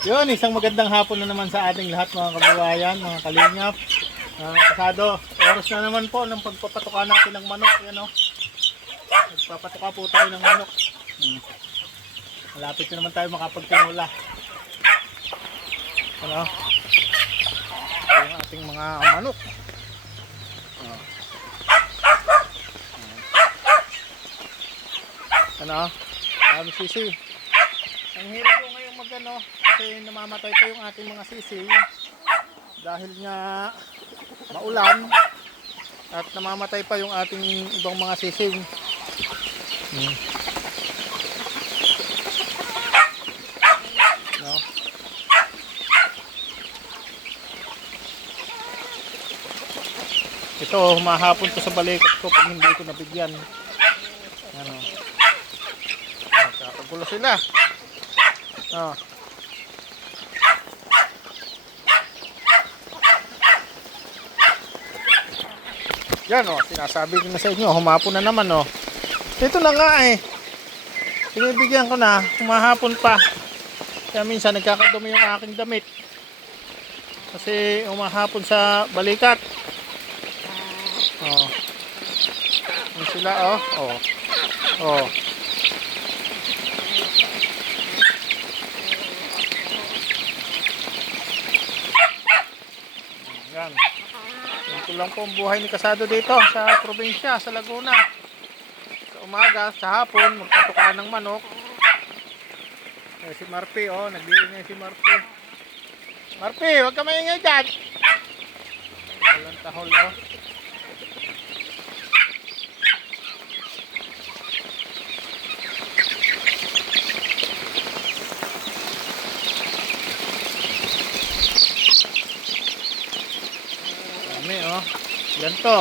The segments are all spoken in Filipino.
Yun, isang magandang hapon na naman sa ating lahat mga kababayan, mga kalingap. Uh, kasado, oras na naman po ng pagpapatuka natin ng manok. Yan o. Nagpapatuka po tayo ng manok. Hmm. Malapit na naman tayo makapagtinula. Ano? Yung ating mga manok. Oh. Ano? Dami sisi. Ang hirap po ngayong magano kasi namamatay pa yung ating mga sisi dahil nga maulan at namamatay pa yung ating ibang mga sisig. Hmm. Ito, humahapon to sa balikat ko pag hindi ko nabigyan. Ano? Nagkakagulo sila. Oh. Yan oh, sinasabi ko na sa inyo, humapon na naman oh. Ito na nga eh. Pinibigyan ko na, humahapon pa. Kaya minsan nagkakadumi yung aking damit. Kasi umahapon sa balikat. Oh. Yan sila oh. Oh. Oh. Yan. Ito lang po ang buhay ni Kasado dito sa probinsya, sa Laguna. Sa umaga, sa hapon, magpatuka ng manok. Eh, si Marpi, oh, nag-iingay si Marpi. Marpi, huwag ka maingay dyan. Walang tahol, oh. Dami, oh. Ilan to?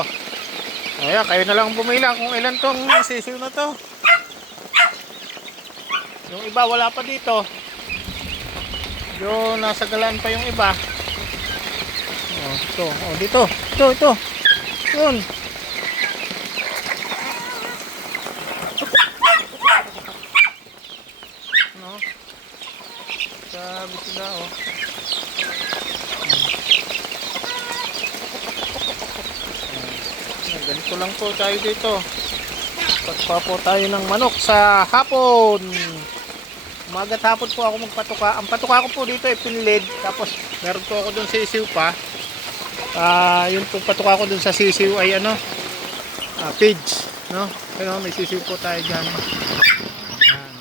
Ayan, kayo na lang bumilang kung ilan tong sisiw na to. Yung iba wala pa dito. Yung nasa galaan pa yung iba. Oh, ito. Oh, dito. Ito, ito. Yun. No? Sabi sila, oh. Ayan, Ganito lang po tayo dito. Pagpa po tayo ng manok sa hapon. Umagat hapon po ako magpatuka. Ang patuka ko po dito ay pinlid. Tapos meron po ako dun sa sisiw pa. Ah, yun po patuka ko dun sa sisiw ay ano? Ah, page, no? Pero may sisiw po tayo diyan. Yan.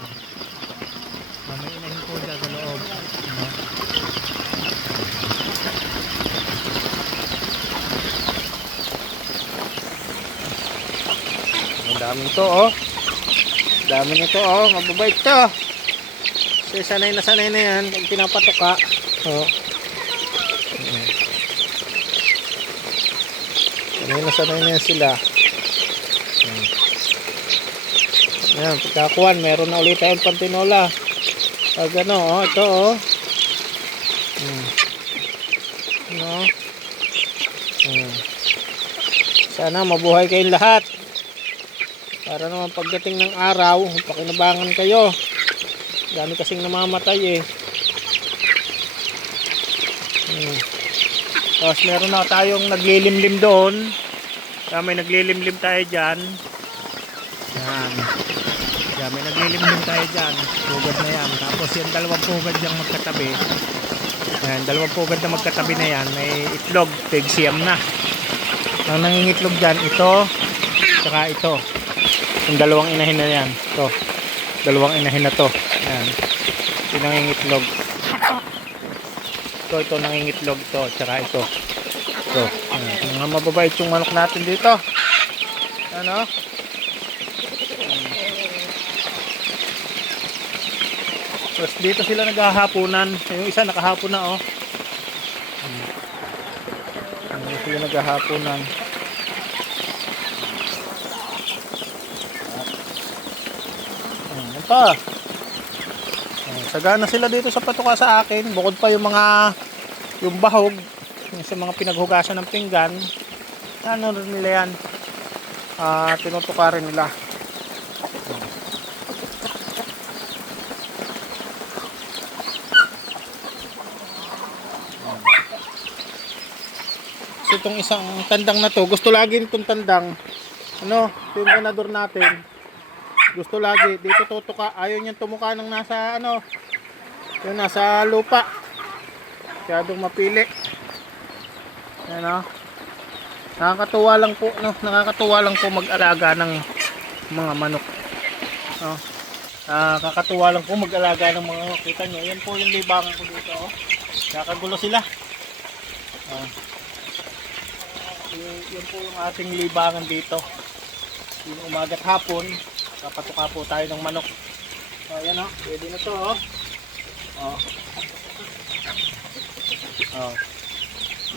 Mamay inahin po dyan sa loob. No? Ang daming to, oh. Dami nito, oh. Mababait to. Kasi sanay na sanay na yan. Pag pinapatoka. Oh. Mm. Sanay na sanay na yan sila. Mm. Yan, pagkakuan, meron na ulit tayong pantinola. Pag ano, oh, ito, oh. Mm. No? Mm. Sana mabuhay kayong lahat. Para naman pagdating ng araw, pakinabangan kayo. Dami kasing namamatay eh. Hmm. Tapos meron na tayong naglilimlim doon. Kaya may naglilimlim tayo dyan. Yan. Kaya may naglilimlim tayo dyan. Pugad na yan. Tapos yung dalawang pugad dyan magkatabi. Yan, dalawang pugad na magkatabi na yan. May itlog. Tig-siyam na. Ang nangingitlog dyan, ito. Saka ito. Yung dalawang inahin na yan. Ito. Dalawang inahin na to. Ayan. Ito nangingitlog. Ito, ito nangingitlog to. Tsaka ito. Ito. Ayan. Mga mababait yung manok natin dito. Ano? Tapos dito sila naghahaponan. Yung isa nakahapon na oh. Dito sila naghahaponan. pa. Oh, Sagana sila dito sa patuka sa akin. Bukod pa yung mga yung bahog yung sa mga pinaghugasan ng pinggan. Ano rin nila yan? Uh, tinutuka rin nila. So itong isang tandang na to, gusto lagi nitong tandang. Ano, yung ganador natin. Gusto lagi, dito tutuka. Ayaw niyang tumuka ng nasa ano, yung nasa lupa. Masyadong mapili. Ano? Nakakatuwa lang po, no? Nakakatuwa lang po mag-alaga ng mga manok. No? Nakakatuwa lang po mag-alaga ng mga manok. Kita nyo, yan po yung libangan ko dito. Oh. Kakagulo sila. Oh. Yun, yun po yung ating libangan dito. Yung umagat hapon, kapatuka po tayo ng manok. Oh, yan oh, pwede na to oh. Oh. Oh.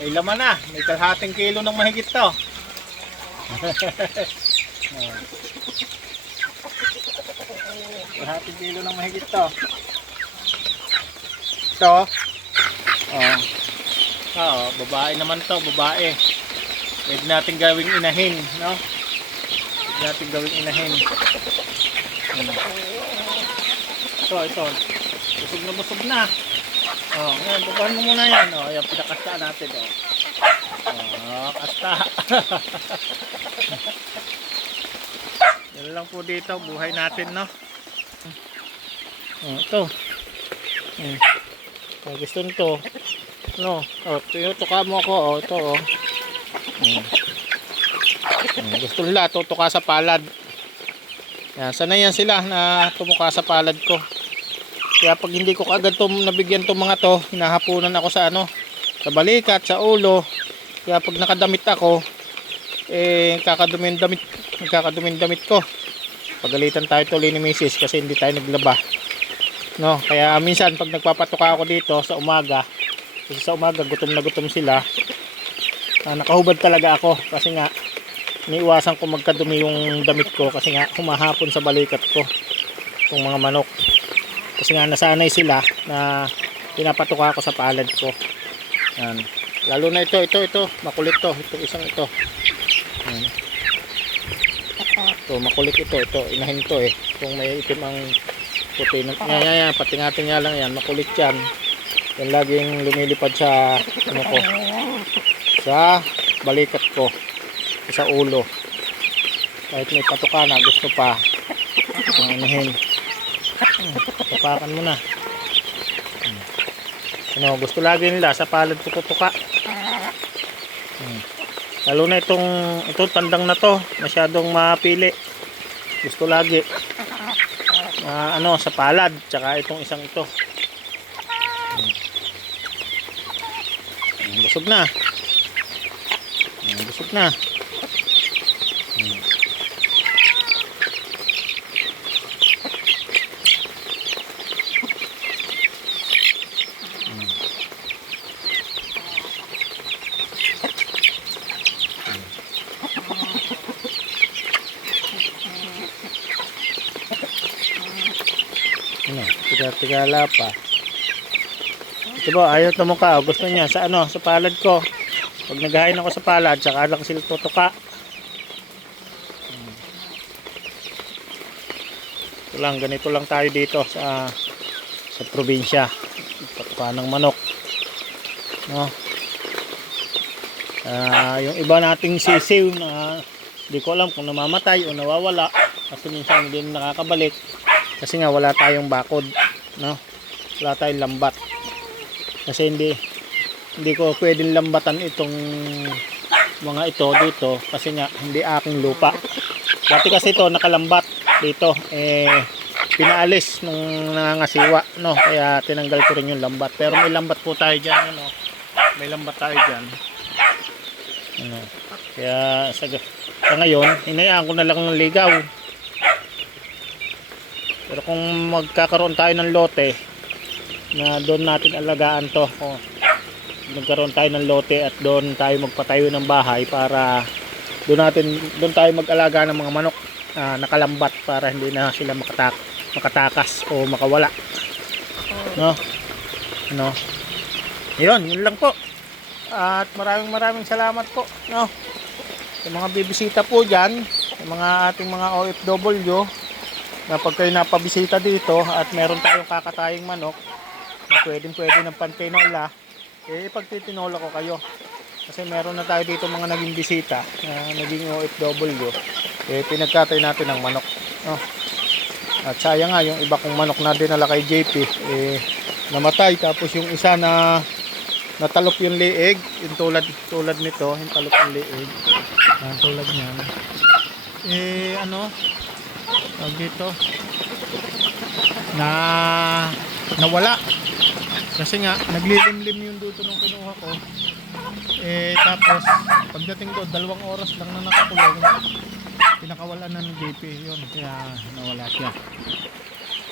May laman na. May kalahating kilo ng mahigit to. Kalahating kilo ng mahigit to. Ito. Oh. Oo, babae naman to, babae. Pwede natin gawing inahin, no? Natin gawing inahin. Hmm. Ito, ito. Busog na busog na. Oh, ngayon, bukahan mo muna yan. Oh, yan, pinakasta natin. Oh, oh kasta. yan lang po dito, buhay natin, no? Oh, ito. Hmm. Oh, gusto nito. No, oh, tinutuka mo ako, oh, ito, oh. Hmm. Hmm, gusto nila, tutuka sa palad. Yan, sanay yan sila na tumuka sa palad ko. Kaya pag hindi ko kagad tum, nabigyan tong mga to, hinahapunan ako sa ano, sa balikat, sa ulo. Kaya pag nakadamit ako, eh, kakadumin damit, nagkakadumin damit ko. Pagalitan tayo tuloy ni Mrs. kasi hindi tayo naglaba. No, kaya minsan pag nagpapatuka ako dito sa umaga, kasi sa umaga gutom na gutom sila, ah, nakahubad talaga ako kasi nga niiwasan ko magkadumi yung damit ko kasi nga humahapon sa balikat ko yung mga manok. Kasi nga nasanay sila na pinapatuka ko sa palad ko. Yan. lalo na ito ito ito. Makulit to. Ito isang ito. Yan. ito makulit ito ito. Inahin to eh. Kung may itim ang puti ng yan, yan, yan. patingatin nga lang yan. Makulit yan. Yan laging lumilipad sa ano ko. Sa balikat ko sa ulo kahit may patuka na gusto pa Hmm, tapakan mo na. Ano, gusto lagi nila sa palad ko tutuka. Hmm. Lalo na itong itong tandang na to, masyadong mapili. Gusto lagi. Ah, ano, sa palad, tsaka itong isang ito. Hmm. Busog na. Busog na. Hmm. Ano, tiga-tigala pa. Ito ba, ayaw tumuka. Gusto niya sa ano, sa palad ko. Pag naghain ako sa palad, saka lang sila tutuka. Ito lang, ganito lang tayo dito sa sa probinsya. Patuka ng manok. No? Ah, yung iba nating sisiw na hindi ko alam kung namamatay o nawawala kasi minsan hindi na nakakabalik kasi nga wala tayong bakod no? Wala tayong lambat. Kasi hindi hindi ko pwedeng lambatan itong mga ito dito kasi nga hindi aking lupa. Dati kasi ito nakalambat dito eh pinaalis nung nangangasiwa no? Kaya tinanggal ko rin yung lambat. Pero may lambat po tayo dyan ano may lambat tayo dyan. Ano? Kaya sa, sa ngayon hinayaan ko na lang ng ligaw pero kung magkakaroon tayo ng lote na doon natin alagaan to, kung magkaroon tayo ng lote at doon tayo magpatayo ng bahay para doon natin doon tayo mag-alaga ng mga manok na nakalambat para hindi na sila makatak makatakas o makawala. No? No? Yun, yun lang po. At maraming maraming salamat po, no? Sa mga bibisita po diyan, sa mga ating mga OFW, na pag kayo napabisita dito at meron tayong kakataying manok na pwedeng pwede ng pantinola eh pagtitinola ko kayo Kasi meron na tayo dito mga naging bisita na naging OFW. Eh, pinagkatay natin ng manok. No? At sayang nga, yung iba kong manok na dinala kay JP, eh, namatay. Tapos yung isa na natalop yung liig, yung tulad, tulad nito, yung talop yung liig. Yan, tulad niyan. Eh, ano, tawag dito, na nawala. Kasi nga, naglilimlim yung duto nung kinuha ko. Eh, tapos, pagdating doon, dalawang oras lang na nakakulong. Pinakawalan na ng JP yun. Kaya nawala siya.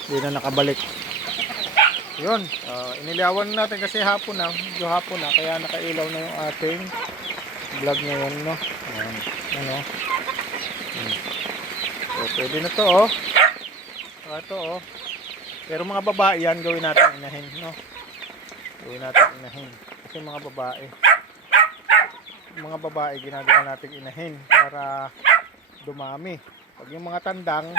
Hindi na nakabalik. Yun, ah, inilawan natin kasi hapon na, medyo hapon na, kaya nakailaw na yung ating vlog ngayon, no? Ayan, ano? So, pwede na to, oh. Ah, ito, oh. Pero mga babae yan, gawin natin inahin, no? Gawin natin inahin. Kasi mga babae, mga babae ginagawa natin inahin para dumami. Pag yung mga tandang,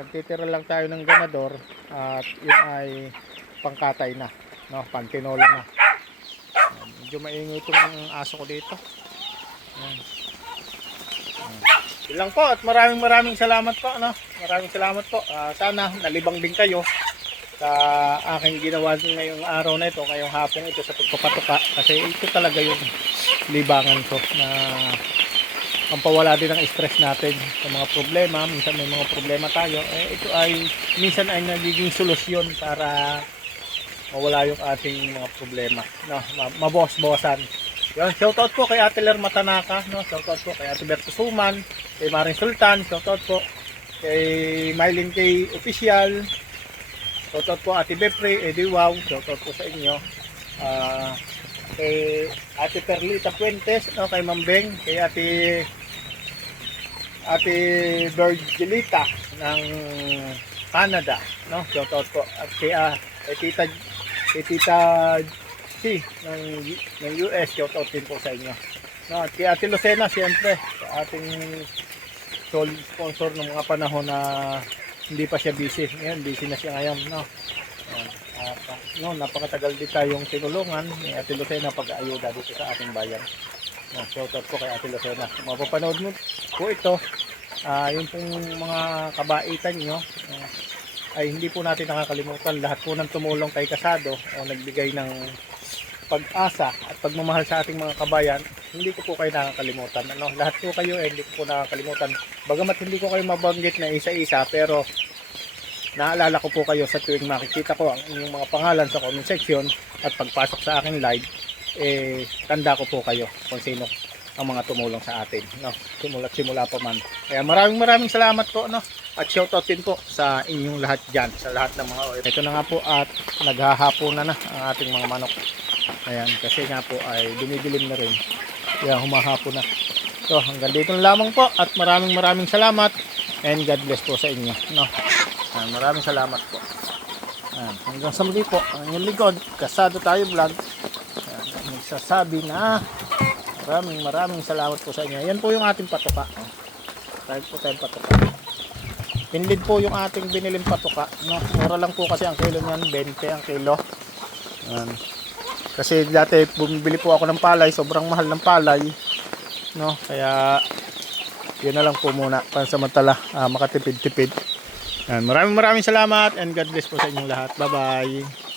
nagtitira lang tayo ng ganador at yun ay pangkatay na, no? Pantinola na. Medyo maingay itong aso ko dito. Ayan. Ayan. Yun lang po at maraming maraming salamat po, no? Maraming salamat po. Ah, sana nalibang din kayo sa aking ginawa ngayong araw na ito, ngayong hapon ito sa pagpapatuka kasi ito talaga yung libangan ko na ang pawala din ng stress natin sa mga problema, minsan may mga problema tayo, eh ito ay minsan ay nagiging solusyon para mawala yung ating mga problema, no, ma- Yan, shoutout po kay Ate Ler Matanaka, no, shoutout po kay Ate Berto Suman, kay Maring Sultan, shoutout po kay Mylene K Official, shoutout po Ate Bepre, Eddie Wow, shoutout po sa inyo. Ah, kay Ate Perlita Puentes, no, kay Mambeng, kay Ate Ate Virgilita ng Canada, no? Shoutout po. At kay, ah, kay Tita Tita C ng, ng US, shoutout din po sa inyo. No, at kay Ate Lucena, siyempre, sa ating solid sponsor ng mga panahon na hindi pa siya busy. Ngayon, busy na siya ngayon, no? Ayan. At, ah, no, napakatagal din tayong tinulungan ni Ate Lucena pag-ayuda dito sa ating bayan. No, shoutout po kay Ate Lucena. Mapapanood mo po ito, ah yung pong mga kabaitan nyo, ah, ay hindi po natin nakakalimutan. Lahat po ng tumulong kay Kasado o nagbigay ng pag-asa at pagmamahal sa ating mga kabayan, hindi ko po kayo nakakalimutan. Ano? Lahat po kayo eh, hindi ko po nakakalimutan. Bagamat hindi ko kayo mabanggit na isa-isa, pero naalala ko po kayo sa tuwing makikita ko ang inyong mga pangalan sa comment section at pagpasok sa akin live, eh, tanda ko po kayo kung sino ang mga tumulong sa atin. No? Simula't simula pa man. Kaya maraming maraming salamat po. No? At shoutout din po sa inyong lahat dyan, sa lahat ng mga OFW. Ito na nga po at naghahaponan na ang ating mga manok. Ayan, kasi nga po ay dumidilim na rin. Kaya humahapon na. So, hanggang dito na lamang po at maraming maraming salamat and God bless po sa inyo. No? Ayan, maraming salamat po. Ayan, hanggang sa muli po, ang inyong likod, kasado tayo vlog. Ayan, nagsasabi na maraming maraming salamat po sa inyo. Yan po yung ating patuka. Tayo po tayong patuka. Pinlid po yung ating biniling patuka. No? Mura lang po kasi ang kilo niyan, 20 ang kilo. Ayan. Kasi dati bumibili po ako ng palay, sobrang mahal ng palay. No? Kaya yun na lang po muna pansamantala ah, makatipid-tipid. Ayan, maraming maraming salamat and God bless po sa inyong lahat. Bye-bye.